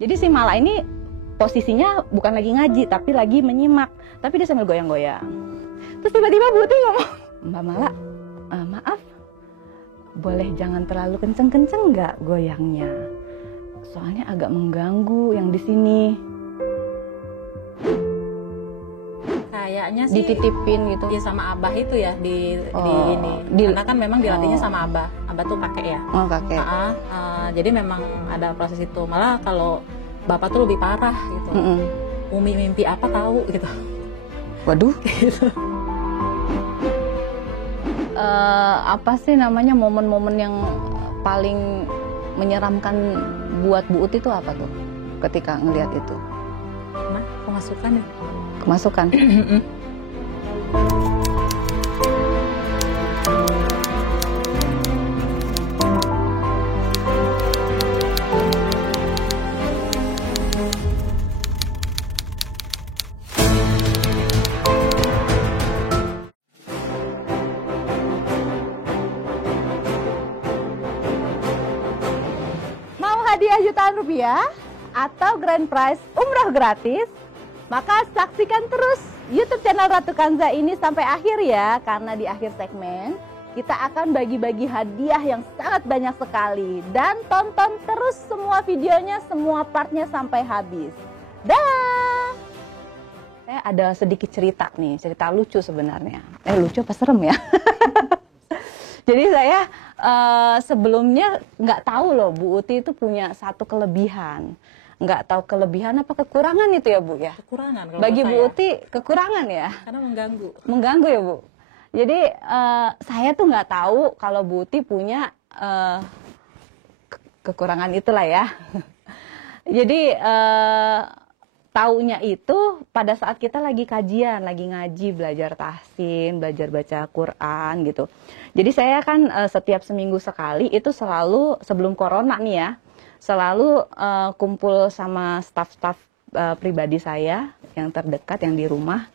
Jadi si Mala ini posisinya bukan lagi ngaji, tapi lagi menyimak. Tapi dia sambil goyang-goyang. Terus tiba-tiba Bu Uti ngomong, Mbak Mala, maaf, boleh jangan terlalu kenceng-kenceng nggak goyangnya? Soalnya agak mengganggu yang di sini. Kayaknya sih Dititipin gitu. ya sama Abah itu ya di ini. Karena kan memang dilatihnya sama Abah. Abah tuh kakek ya. Oh, kakek. Jadi memang ada proses itu. Malah kalau Bapak tuh lebih parah gitu. Umi mimpi apa tahu gitu. Waduh. Gitu. Apa sih namanya momen-momen yang paling menyeramkan buat Bu Uti itu apa tuh? Ketika ngelihat itu. Nah, kemasukan ya. Kemasukan. Mau hadiah jutaan rupiah atau grand prize umroh gratis? Maka saksikan terus YouTube channel Ratu Kanza ini sampai akhir ya, karena di akhir segmen kita akan bagi-bagi hadiah yang sangat banyak sekali. Dan tonton terus semua videonya, semua partnya sampai habis. Dah! Saya ada sedikit cerita nih, cerita lucu sebenarnya. Lucu apa serem ya? Jadi saya sebelumnya nggak tahu loh Bu Uti itu punya satu kelebihan. Nggak tahu kelebihan apa kekurangan itu ya Bu ya? Kekurangan kalau Bagi Bu saya. Uti kekurangan ya? Karena mengganggu. Mengganggu ya Bu? Jadi saya tuh nggak tahu kalau Bu Uti punya kekurangan itulah ya. Jadi taunya itu pada saat kita lagi kajian, lagi ngaji, belajar tahsin, belajar baca Quran gitu. Jadi saya kan setiap seminggu sekali itu selalu sebelum corona nih ya, selalu kumpul sama staf-staf pribadi saya yang terdekat, yang di rumah.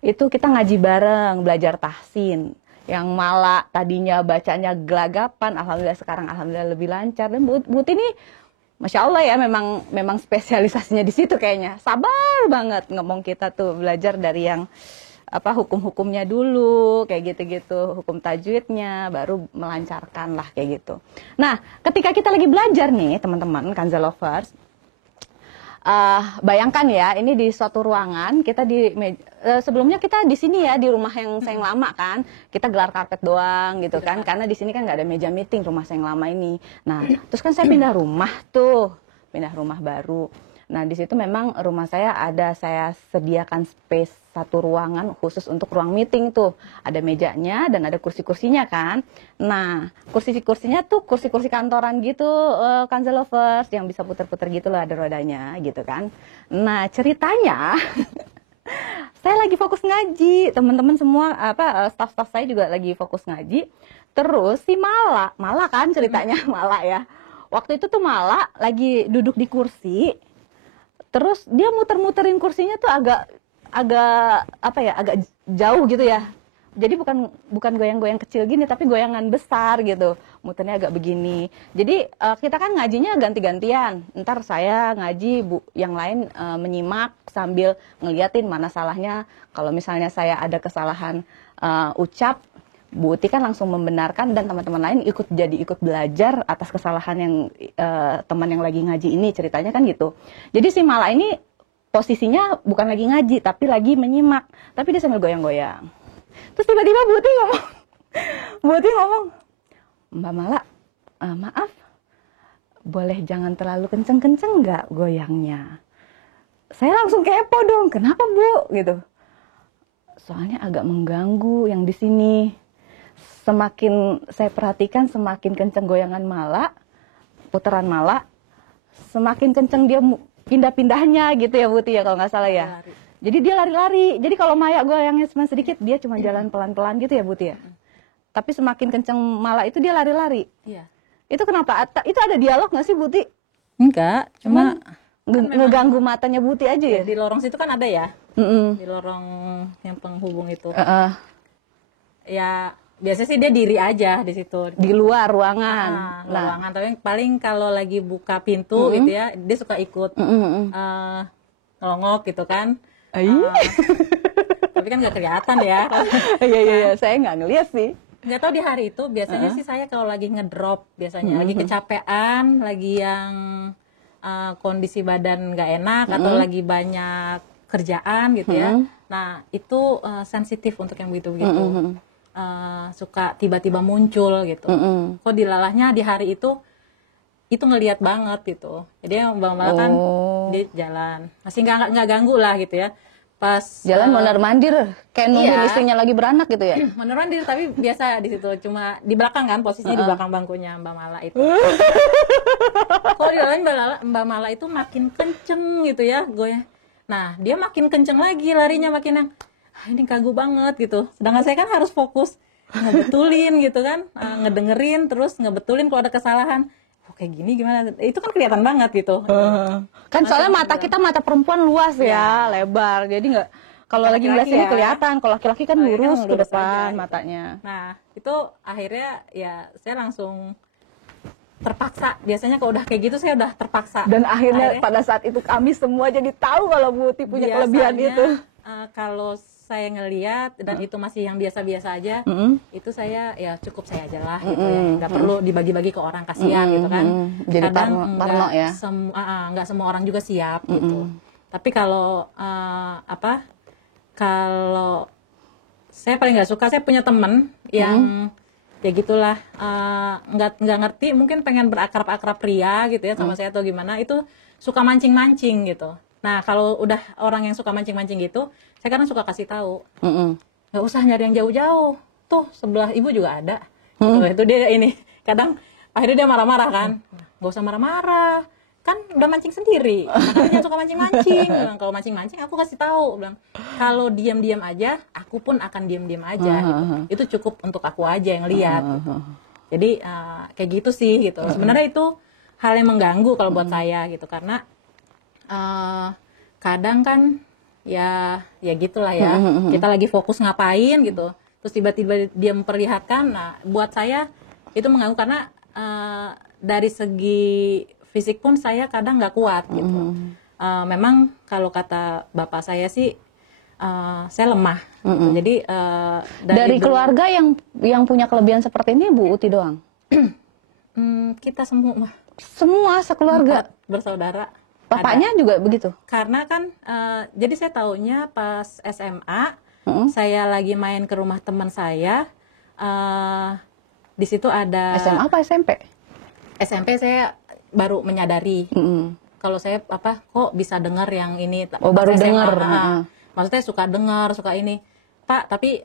Itu kita ngaji bareng, belajar tahsin. Yang malah tadinya bacanya gelagapan, alhamdulillah sekarang alhamdulillah lebih lancar. Dan Bu Uti ini Masya Allah ya, memang spesialisasinya di situ kayaknya. Sabar banget ngomong kita tuh, belajar dari yang hukum-hukumnya dulu, kayak gitu-gitu, hukum tajwidnya, baru melancarkan lah kayak gitu. Nah, ketika kita lagi belajar nih, teman-teman Kanza Lovers, bayangkan ya, ini di suatu ruangan, kita sebelumnya kita di sini ya, di rumah yang saya lama kan, kita gelar karpet doang gitu kan, karena di sini kan nggak ada meja meeting rumah saya yang lama ini. Nah, terus kan saya pindah rumah baru. Nah, di situ memang rumah saya saya sediakan space satu ruangan khusus untuk ruang meeting tuh. Ada mejanya dan ada kursi-kursinya kan. Nah, kursi-kursinya tuh kursi-kursi kantoran gitu, Kanza Lovers, yang bisa puter-puter gitu loh, ada rodanya gitu kan. Nah, ceritanya saya lagi fokus ngaji, teman-teman semua staff-staff saya juga lagi fokus ngaji. Terus si Mala kan ceritanya Mala ya. Waktu itu tuh Mala lagi duduk di kursi. Terus dia muter-muterin kursinya tuh agak jauh gitu ya. Jadi bukan goyang-goyang kecil gini, tapi goyangan besar gitu. Muternya agak begini. Jadi kita kan ngajinya ganti-gantian. Ntar saya ngaji, yang lain menyimak sambil ngeliatin mana salahnya. Kalau misalnya saya ada kesalahan ucap, Bu Uti kan langsung membenarkan, dan teman-teman lain ikut belajar atas kesalahan yang teman yang lagi ngaji ini, ceritanya kan gitu. Jadi si Mala ini posisinya bukan lagi ngaji, tapi lagi menyimak. Tapi dia sambil goyang-goyang. Terus tiba-tiba Bu Uti ngomong, Mbak Mala, maaf, boleh jangan terlalu kenceng-kenceng nggak goyangnya? Saya langsung kepo dong, kenapa Bu? Gitu. Soalnya agak mengganggu yang di sini. Semakin saya perhatikan, semakin kenceng goyangan Mala, putaran Mala, semakin kenceng dia pindah-pindahnya gitu ya Bu Uti ya, kalau nggak salah ya. Lari. Jadi dia lari-lari. Jadi kalau Maya goyangnya cuma sedikit, dia cuma jalan pelan-pelan gitu ya Bu Uti ya. Tapi semakin kenceng Mala itu dia lari-lari. Iya. Itu kenapa? Itu ada dialog nggak sih Bu Uti? Enggak, cuma ngeganggu matanya Bu Uti aja ya. Di lorong situ kan ada ya. Di lorong yang penghubung itu. Ya biasanya sih dia diri aja di situ di luar ruangan. ruangan, tapi paling kalau lagi buka pintu gitu ya, dia suka ikut ngelongok gitu kan. Tapi kan nggak kelihatan ya. Iya, saya nggak ngeliat sih. Nggak tahu di hari itu biasanya sih saya kalau lagi ngedrop biasanya lagi kecapean, lagi yang kondisi badan nggak enak atau lagi banyak kerjaan gitu ya. Nah itu sensitif untuk yang begitu-begitu. Suka tiba-tiba muncul gitu. Kok dilalahnya di hari itu ngelihat banget gitu. Jadi Mbak Mala kan di jalan masih nggak ganggu lah gitu ya. Pas jalan mondar-mandir kayak nungguin istrinya lagi beranak gitu ya. Mondar-mandir tapi biasa di situ, cuma di belakang kan, posisinya di belakang bangkunya Mbak Mala itu. Kok di dalam Mbak Mala itu makin kenceng gitu ya goyang. Nah dia makin kenceng lagi larinya, makin yang ini kagum banget gitu. Sedangkan saya kan harus fokus ngebetulin gitu kan, ngedengerin terus ngebetulin kalau ada kesalahan. Kayak gini gimana? Itu kan kelihatan banget gitu. Kan soalnya mata kita, mata perempuan luas ya, lebar. Jadi nggak, kalau lagi ngeliat sini kelihatan, kalau laki-laki kan lurus ke depan matanya. Nah itu akhirnya ya saya langsung terpaksa. Biasanya kalau udah kayak gitu saya udah terpaksa. Dan akhirnya pada saat itu kami semua jadi tahu kalau Bu Uti punya kelebihan itu. Kalau saya ngeliat dan itu masih yang biasa-biasa aja, itu saya ya cukup saya aja lah gitu ya, nggak perlu dibagi-bagi ke orang, kasihan gitu kan. Jadi kadang parno ya. Nggak semua orang juga siap gitu. Tapi kalau kalau saya paling nggak suka, saya punya temen yang ya gitulah, nggak ngerti, mungkin pengen berakrab-akrab pria gitu ya sama saya atau gimana, itu suka mancing-mancing gitu. Nah kalau udah orang yang suka mancing-mancing gitu, saya kadang suka kasih tahu, nggak usah nyari yang jauh-jauh, tuh sebelah ibu juga ada. Itu dia ini, kadang akhirnya dia marah-marah kan, nggak usah marah-marah, kan udah mancing sendiri, makanya suka mancing-mancing. Kalau mancing-mancing aku kasih tahu, bilang kalau diam-diam aja, aku pun akan diam-diam aja. Gitu. Itu cukup untuk aku aja yang lihat. Gitu. Jadi kayak gitu sih gitu. Sebenarnya itu hal yang mengganggu kalau buat saya gitu, karena kadang kan ya gitulah ya, kita lagi fokus ngapain gitu, terus tiba-tiba dia memperlihatkan. Nah buat saya itu mengganggu, karena dari segi fisik pun saya kadang nggak kuat gitu. Memang kalau kata bapak saya sih saya lemah gitu. Jadi dari keluarga yang punya kelebihan seperti ini Bu Uti doang? Kita semua sekeluarga bersaudara. Bapaknya juga begitu? Karena kan, jadi saya taunya pas SMA, saya lagi main ke rumah teman saya, di situ ada... SMA apa SMP? SMP saya baru menyadari, kalau saya kok bisa dengar yang ini. Baru dengar. Maksudnya suka dengar, suka ini. Pak, tapi...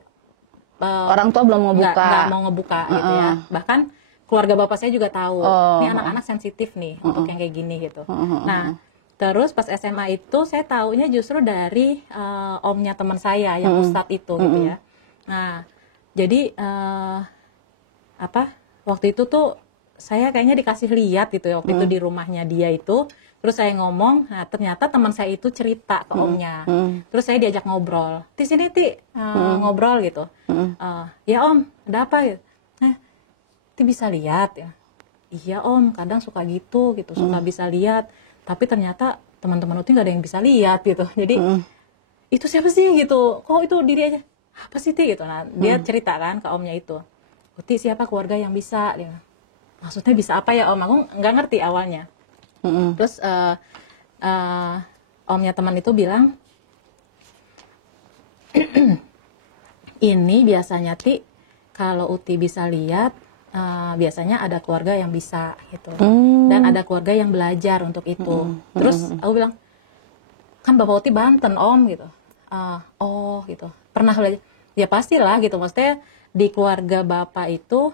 orang tua belum mau buka. Nggak mau ngebuka gitu ya. Bahkan keluarga bapak saya juga tahu, ini anak-anak sensitif nih untuk yang kayak gini gitu. Nah, terus pas SMA itu saya taunya justru dari omnya teman saya yang ustadz itu gitu ya. Nah, jadi waktu itu tuh saya kayaknya dikasih lihat gitu ya, waktu itu di rumahnya dia itu. Terus saya ngomong, nah ternyata teman saya itu cerita ke omnya. Terus saya diajak ngobrol. Di sini ngobrol gitu. Ya om, ada apa ya? Ti bisa lihat ya. Iya om, kadang suka gitu, suka bisa lihat. Tapi ternyata teman-teman Uti nggak ada yang bisa lihat gitu. Jadi itu siapa sih gitu? Kok itu diri aja? Apa sih Ti gitu? Nah dia cerita kan ke omnya itu. Uti siapa keluarga yang bisa? Dia, maksudnya bisa apa ya om? Aku nggak ngerti awalnya. Terus omnya teman itu bilang, ini biasanya Ti kalau Uti bisa lihat, biasanya ada keluarga yang bisa gitu, dan ada keluarga yang belajar untuk itu. Terus aku bilang, kan Bapak Uti Banten om gitu. Oh gitu, pernah belajar? Ya pastilah gitu, maksudnya di keluarga Bapak itu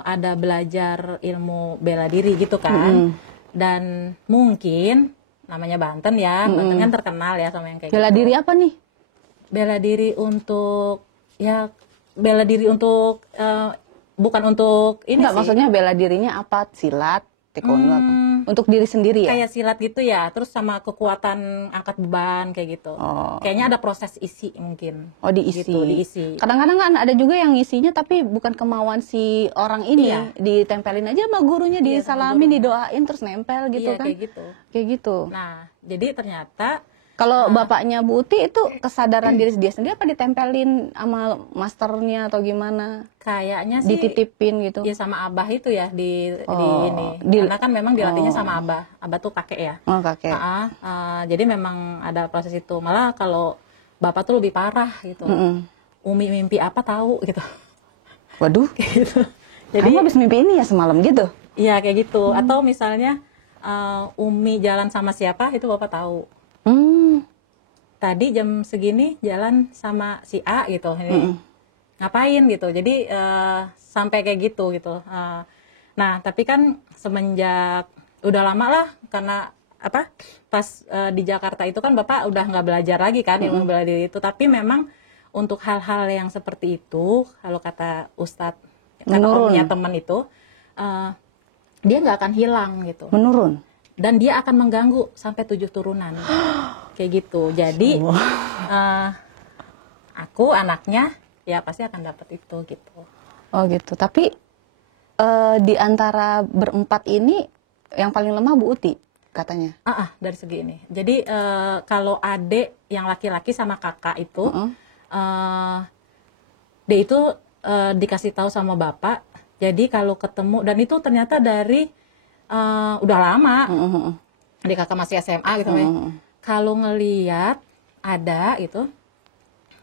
ada belajar ilmu bela diri gitu kan. Dan mungkin namanya Banten ya, Banten kan terkenal ya sama yang kayak bela gitu. Diri apa nih? Bela diri untuk bela diri untuk bukan untuk ini. Enggak, sih. Maksudnya bela dirinya apa? Silat, taekwondo apa? untuk diri sendiri ya? Kayak silat gitu ya, terus sama kekuatan angkat beban kayak gitu. Oh. Kayaknya ada proses isi mungkin. Oh, diisi. Gitu, diisi. Kadang-kadang kan ada juga yang isinya tapi bukan kemauan si orang ini. Iya. Ditempelin aja sama gurunya, Iya, sama disalamin, gurunya. didoain terus nempel gitu Iya, kan. kayak gitu. Kayak gitu. Nah, jadi ternyata Kalau bapaknya Bu Uti itu kesadaran diri dia sendiri apa ditempelin sama masternya atau gimana? kayaknya sih Dititipin gitu. ya sama abah itu ya di Oh, ini. di- Karena kan memang dilatihnya oh. sama abah. Abah tuh kakek ya. Oh, kakek. Jadi memang ada proses itu. Malah kalau bapak tuh lebih parah gitu. Mm-mm. Umi mimpi apa tahu gitu. Waduh. Kayak gitu. Jadi Jadi habis mimpi ini ya semalam gitu. iya kayak gitu. Atau misalnya Umi jalan sama siapa itu bapak tahu. Hmm. Tadi jam segini jalan sama si A gitu. Ini ngapain gitu. Jadi sampai kayak gitu gitu. Nah, tapi kan semenjak udah lama lah karena apa? Pas di Jakarta itu kan Bapak udah nggak belajar lagi kan ilmu bela diri itu. Tapi memang untuk hal-hal yang seperti itu, kalau kata Ustadz, kata Menurun. omnya teman itu, dia nggak akan hilang gitu. Menurun. Dan dia akan mengganggu sampai 7 turunan. Kayak gitu. Jadi aku anaknya ya pasti akan dapat itu gitu. Oh gitu. Tapi di antara berempat ini yang paling lemah Bu Uti katanya. Dari segi ini. Jadi kalau adik yang laki-laki sama kakak itu, dia itu dikasih tahu sama bapak. Jadi kalau ketemu dan itu ternyata dari udah lama, adik kakak masih SMA gitu ya. Kalau ngeliat ada itu,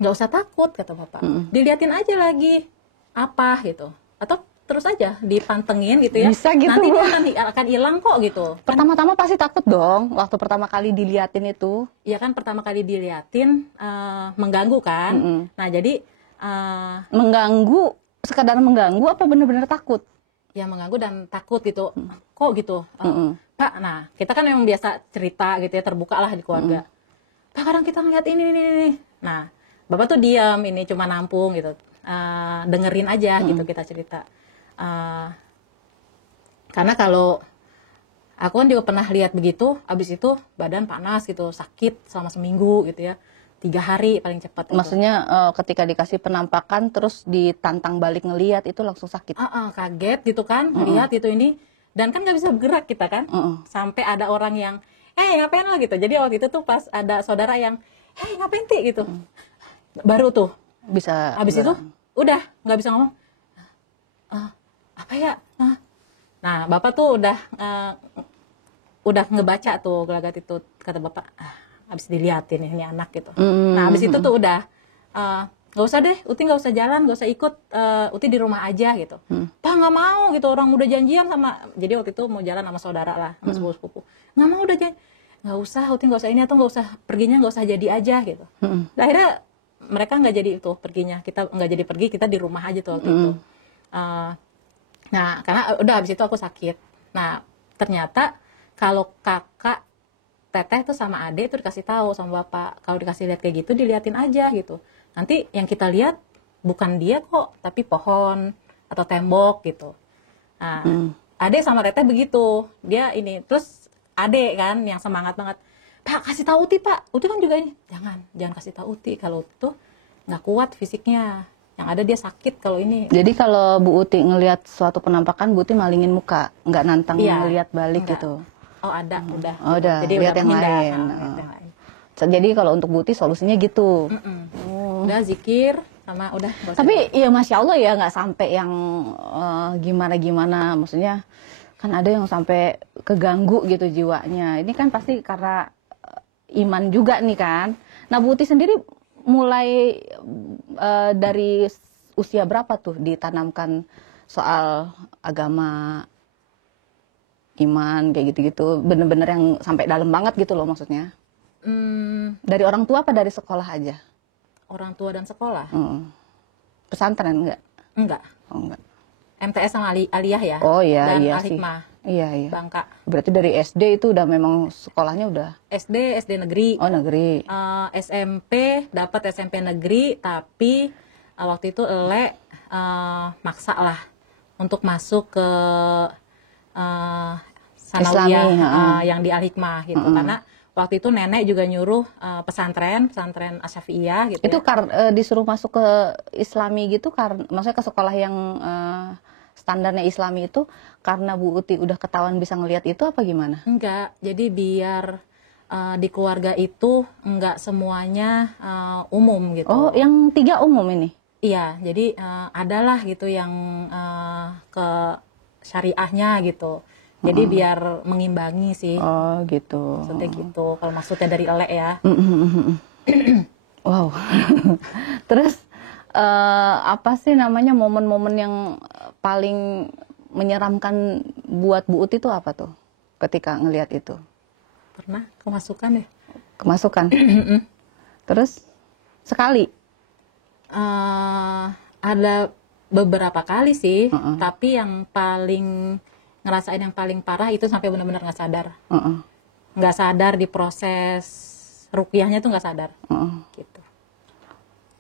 nggak usah takut kata bapak. Diliatin aja lagi apa gitu, atau terus aja dipantengin gitu ya. Bisa gitu, Nanti Bu. dia akan hilang kok gitu. Pertama-tama pasti takut dong waktu pertama kali diliatin itu. Ya kan pertama kali diliatin mengganggu kan. Nah jadi Mengganggu, sekadar mengganggu apa benar-benar takut? ya mengganggu dan takut gitu. Kok gitu? Pak, nah kita kan memang biasa cerita gitu ya, terbuka lah di keluarga. Pak kadang kita ngeliat ini. Nah bapak tuh diam, ini cuma nampung gitu. Dengerin aja gitu kita cerita. Karena kalau aku kan juga pernah lihat begitu, abis itu badan panas gitu, sakit selama seminggu gitu ya, 3 hari paling cepat. Gitu. Maksudnya ketika dikasih penampakan terus ditantang balik ngeliat itu langsung sakit. Kaget gitu kan, lihat gitu ini, dan kan nggak bisa bergerak kita kan, sampai ada orang yang, ngapain lo gitu. Jadi waktu itu tuh pas ada saudara yang, ngapain ti gitu, baru tuh, Bisa. abis itu udah nggak bisa ngomong, apa ya, nah bapak tuh udah ngebaca tuh gelagat itu, kata bapak, habis diliatin ini anak gitu. Nah habis itu tuh udah nggak usah deh, Uti nggak usah jalan, nggak usah ikut, Uti di rumah aja gitu. Pak nggak mau gitu, orang udah janjian sama, jadi waktu itu mau jalan sama saudara lah, sama sepupu-sepupu, nggak mau udah janji, nggak usah Uti nggak usah ini, atau nggak usah perginya, nggak usah jadi aja gitu. Nah, akhirnya mereka nggak jadi itu perginya, kita nggak jadi pergi, kita di rumah aja tuh waktu itu. Nah karena udah habis itu aku sakit. Nah ternyata kalau kakak teteh tuh sama adik tuh dikasih tahu sama bapak, kalau dikasih lihat kayak gitu diliatin aja gitu. Nanti yang kita lihat bukan dia kok, tapi pohon atau tembok gitu. Nah, adik sama teteh begitu. Dia ini terus adik kan yang semangat banget. Pak kasih tahu Uti Pak, Uti kan juga ini. Jangan kasih tahu Uti, kalau Uti tuh nggak kuat fisiknya. Yang ada dia sakit kalau ini. Jadi kalau Bu Uti ngelihat suatu penampakan, Bu Uti malingin muka, nggak nantang Iya, ngelihat balik enggak. gitu. Oh ada, udah. Oh, udah, Jadi lihat udah yang menghindar. lain. Lihat yang lain. Jadi kalau untuk Bu Uti solusinya gitu. Udah zikir sama udah. nggak usah. Tapi ya Masya Allah ya nggak sampai yang gimana-gimana. Maksudnya kan ada yang sampai keganggu gitu jiwanya. Ini kan pasti karena iman juga nih kan. Nah Bu Uti sendiri mulai dari usia berapa tuh ditanamkan soal agama, iman kayak gitu-gitu. Bener-bener yang sampai dalam banget gitu loh maksudnya. Dari orang tua apa dari sekolah aja? Orang tua dan sekolah? Pesantren enggak? Enggak. Oh enggak. MTS sama Aliyah ya. Oh iya, dan iya sih. Al-Hikmah. Iya, iya. Bangka. Berarti dari SD itu udah memang sekolahnya udah SD negeri. oh negeri. SMP dapat SMP negeri, tapi waktu itu maksa lah untuk masuk ke sanawiyah Islami, yang di Al-Hikmah gitu. Karena waktu itu nenek juga nyuruh pesantren Asy-Syafi'iyah gitu. Itu ya. disuruh masuk ke Islami gitu karena maksudnya ke sekolah yang standarnya Islami itu karena Bu Uti udah ketahuan bisa ngelihat itu apa gimana? Enggak, jadi biar di keluarga itu enggak semuanya umum gitu. Oh, yang 3 umum ini? Iya, jadi adalah gitu yang ke syariahnya gitu. Jadi biar mengimbangi sih. Oh, gitu. Maksudnya gitu. Kalau maksudnya dari elek ya. Wow. Terus apa sih namanya momen-momen yang paling menyeramkan buat Bu Uti itu apa tuh? Ketika ngelihat itu? Pernah kemasukan ya? Kemasukan. Terus sekali. Ada beberapa kali sih, tapi yang paling ngerasain yang paling parah itu sampai benar-benar nggak sadar. Nggak sadar di proses ruqyahnya tuh nggak sadar. Gitu.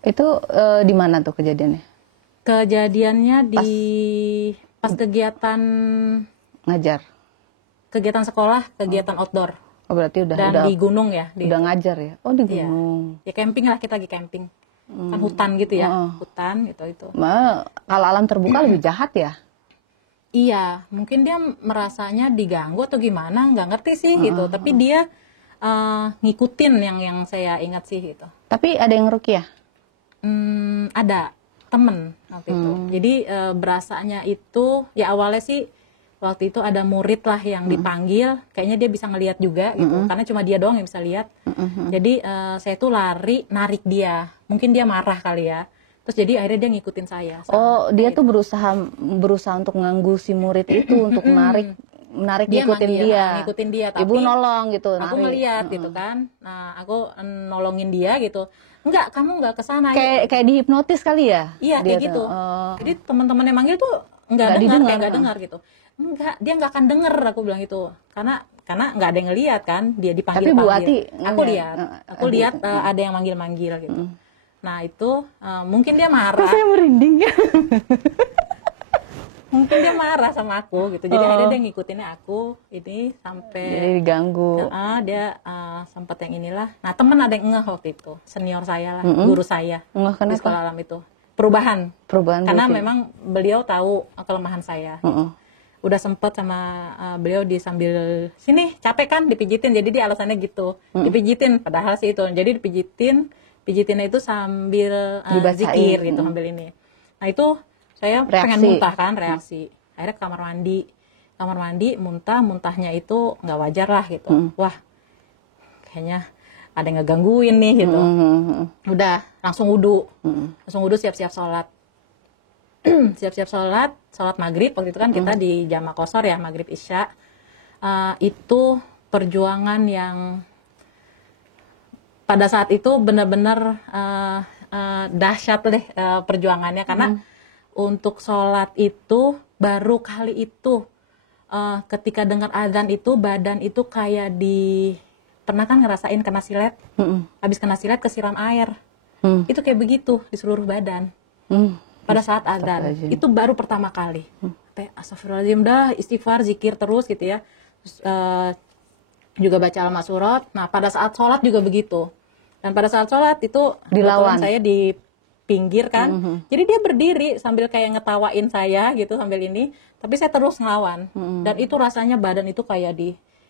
Itu di mana tuh kejadiannya? Kejadiannya di pas kegiatan Ngajar. Sekolah, kegiatan outdoor. Oh, berarti Dan di gunung ya. udah ngajar ya? Oh, di Iya. gunung. Ya camping lah, kita lagi camping. Kan hutan gitu ya, hutan gitu itu. Kalau alam terbuka lebih jahat ya? Iya, mungkin dia merasanya diganggu atau gimana, nggak ngerti sih gitu. Tapi dia ngikutin yang saya ingat sih gitu. Tapi ada yang ruqyah? Ada temen waktu itu. Jadi berasanya itu ya awalnya sih waktu itu ada murid lah yang dipanggil, kayaknya dia bisa ngelihat juga gitu, karena cuma dia doang yang bisa lihat. Jadi saya tuh lari narik dia, mungkin dia marah kali ya. Terus jadi akhirnya dia ngikutin saya. Oh, dia tuh berusaha untuk nganggu si murid itu untuk menarik Dia ngikutin manggil, dia. ngikutin dia, tapi Ibu nolong gitu, aku narik. ngeliat gitu kan. Nah, aku nolongin dia gitu. Enggak, kamu enggak kesana. Kayak dihipnotis kali ya? Iya, dia kayak gitu. tuh. Jadi teman-teman yang manggil tuh enggak dengar, didengar, kayak enggak dengar gitu. Enggak, dia enggak akan denger, aku bilang gitu. Karena enggak ada yang ngeliat kan, dia dipanggil. Tapi Bu Ati aku lihat. Aku lihat ada yang manggil-manggil gitu. Nah, itu mungkin dia marah. Saya merinding. Mungkin dia marah sama aku gitu. Jadi akhirnya dia ngikutinnya aku ini sampai Jadi diganggu. dia sempat yang inilah. Nah, temen ada yang ngeh waktu itu, senior saya lah, guru saya Ngeh di kenapa? sekolah alam itu. Perubahan karena Bu Uti. memang beliau tahu kelemahan saya. Udah sempet sama beliau sambil sini capek kan dipijitin, jadi dia alasannya gitu, dipijitin padahal sih itu, jadi pijitinnya itu sambil zikir gitu, sambil ini. Nah itu saya pengen muntah kan, reaksi. Akhirnya kamar mandi muntahnya itu nggak wajar lah gitu. Wah kayaknya ada yang ngegangguin nih gitu. Udah langsung wudu, siap-siap sholat. Siap-siap sholat maghrib. Waktu itu kan kita di jamaah qashar ya, maghrib isya. Itu perjuangan yang pada saat itu benar-benar dahsyat deh perjuangannya. Karena untuk sholat itu baru kali itu ketika dengar azan itu badan itu kayak pernah kan ngerasain kena silet? Habis kena silet kesiram air. Itu kayak begitu di seluruh badan. Pada saat azan itu baru pertama kali. Astagfirullahaladzim, dah istighfar, zikir terus gitu ya. Terus, juga baca al-masurat. Nah pada saat sholat juga begitu. Dan pada saat sholat itu dilawan. Saya di pinggir kan. Jadi dia berdiri sambil kayak ngetawain saya gitu sambil ini. Tapi saya terus ngelawan. Dan itu rasanya badan itu kayak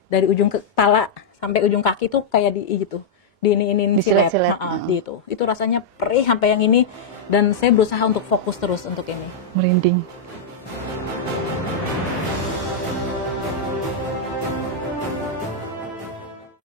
dari ujung kepala sampai ujung kaki itu kayak gitu. Ini disilet-silet. Itu rasanya perih sampai yang ini, dan saya berusaha untuk fokus terus untuk ini. Merinding.